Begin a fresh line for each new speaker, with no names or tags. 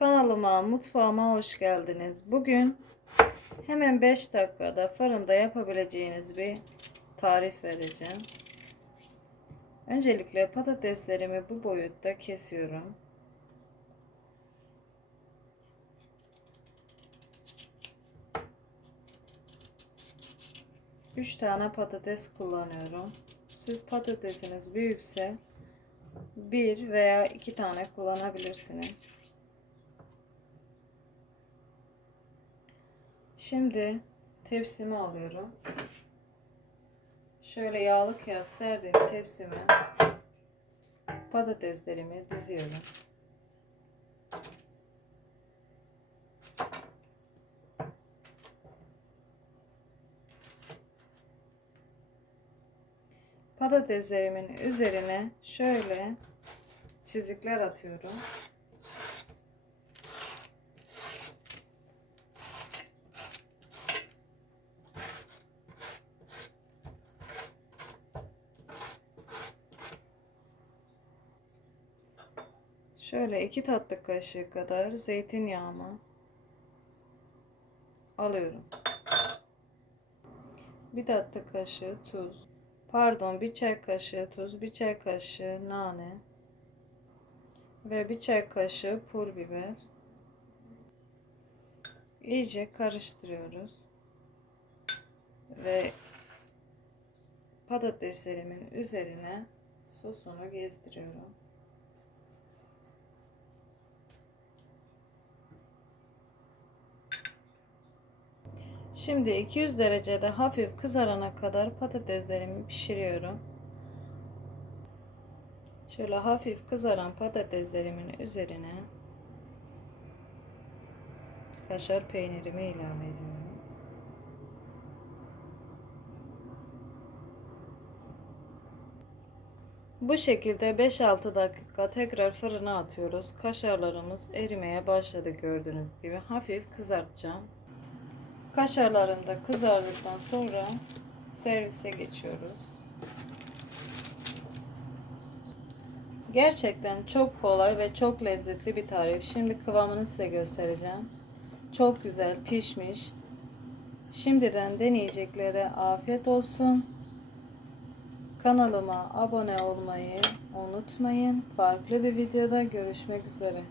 Kanalıma, mutfağıma hoş geldiniz. Bugün hemen 5 dakikada fırında yapabileceğiniz bir tarif vereceğim. Öncelikle patateslerimi bu boyutta kesiyorum. Üç tane patates kullanıyorum. Siz patatesiniz büyükse bir veya iki tane kullanabilirsiniz. Şimdi tepsimi alıyorum. Şöyle yağlı kağıt serdiğim tepsime patateslerimi diziyorum. Patateslerimin üzerine şöyle çizikler atıyorum. Şöyle iki tatlı kaşığı kadar zeytinyağımı alıyorum. Bir tatlı kaşığı tuz. Pardon, bir çay kaşığı tuz, bir çay kaşığı nane ve bir çay kaşığı pul biber. İyice karıştırıyoruz. Ve patateslerimin üzerine sosunu gezdiriyorum. Şimdi 200 derecede hafif kızarana kadar patateslerimi pişiriyorum. Şöyle hafif kızaran patateslerimin üzerine kaşar peynirimi ilave ediyorum. Bu şekilde 5-6 dakika tekrar fırına atıyoruz. Kaşarlarımız erimeye başladı gördüğünüz gibi. Hafif kızartacağım. Kaşarlarım da kızardıktan sonra servise geçiyoruz. Gerçekten çok kolay ve çok lezzetli bir tarif. Şimdi kıvamını size göstereceğim. Çok güzel pişmiş. Şimdiden deneyeceklere afiyet olsun. Kanalıma abone olmayı unutmayın. Farklı bir videoda görüşmek üzere.